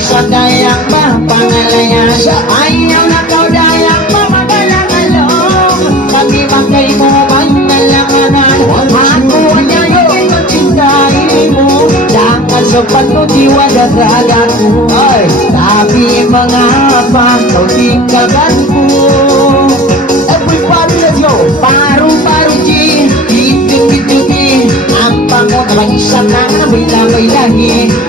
sa dayang mapangalayas. Ayaw na kau dayang mamagalang-along. Pati magkay mo may nalanganan. Ako niya yung cintai mo. Jangan sopan mo diwadagaga ko. Tapi mengapa kau tinggalkan ku? Everybody let's go. Paru-paru ji, hidup-hidupi. Apa mo naman isa na may lagi.